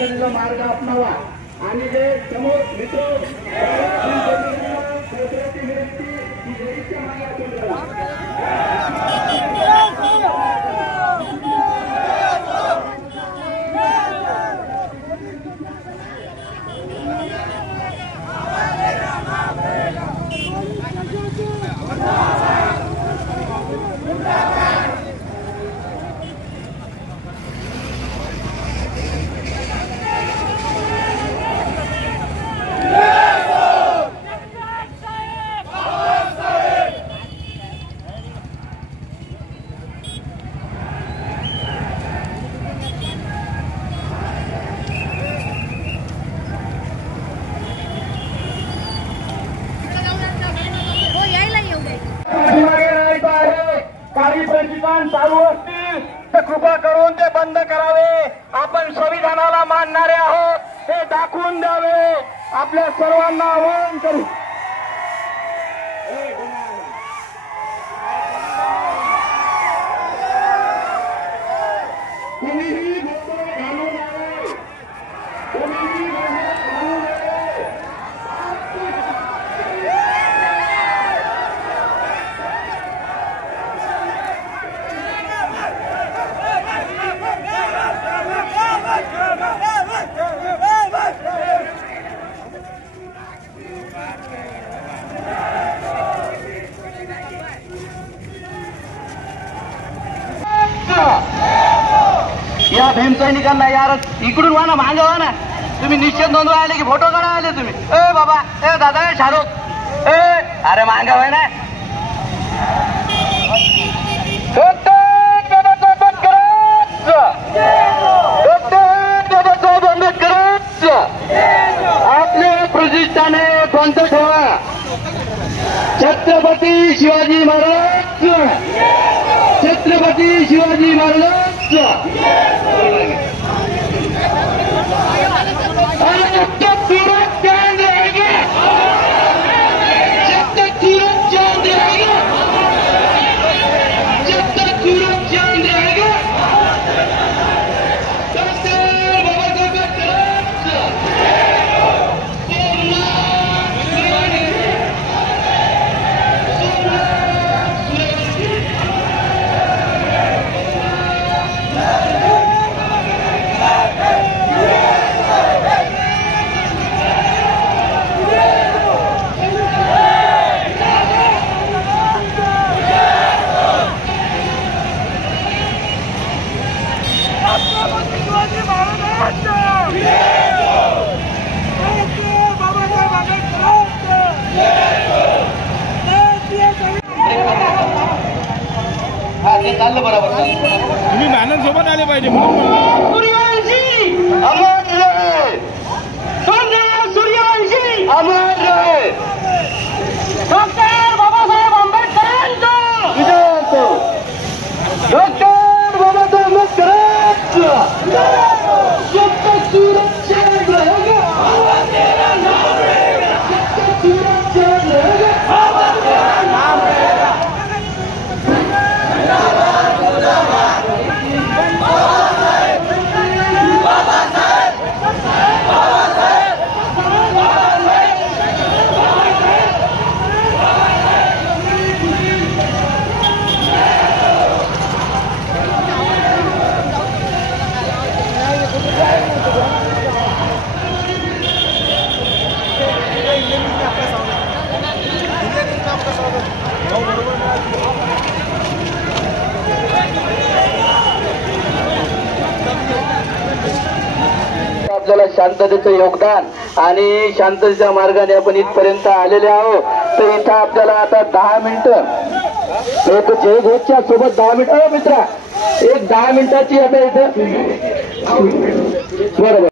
शांततेचा मार्ग अपनावा आणि जे समोर मित्र काही प्रतिकान चालू असतील तर कृपा करून ते बंद करावे। आपण संविधानाला मानणारे आहोत हे दाखवून द्यावे। आपल्या सर्वांना आवाहन करू। या भीमसैनिकांना यार इकडून वा ना, मागे वा ना। तुम्ही निश्चित नोंदवा आले की फोटो काढा आले तुम्ही। ए बाबा, ए दादा, ए शाहरुख, ए अरे मागे वय ना। आपल्या प्रतिष्ठाने पंथ ठेवा। छत्रपती शिवाजी महाराज, छत्रपती शिवाजी महाराज। चाललं बरोबर। तुम्ही मॅनन सोबत आले पाहिजे। सूर्यवंशी अमर रहे, सूर्यवंशी अमर रहे। डॉक्टर बाबासाहेब आंबेडकरांचा विजय असो। डॉक्टर बाबासाहेब आंबेडकरांचा सत्य सुरक्षा रहेगा, तेरा नाम रहेगा, सत्य सुरक्षा रहेगा, तेरा नाम रहेगा। आपल्याला शांततेचं योगदान आणि शांततेच्या मार्गाने आपण इथपर्यंत आलेले आहोत। तर इथं आपल्याला आता 10 मिनिटं एक जयघोषच्या सोबत 10 मिनिटं मित्रा, एक 10 मिनिटाची आता इथं बरोबर।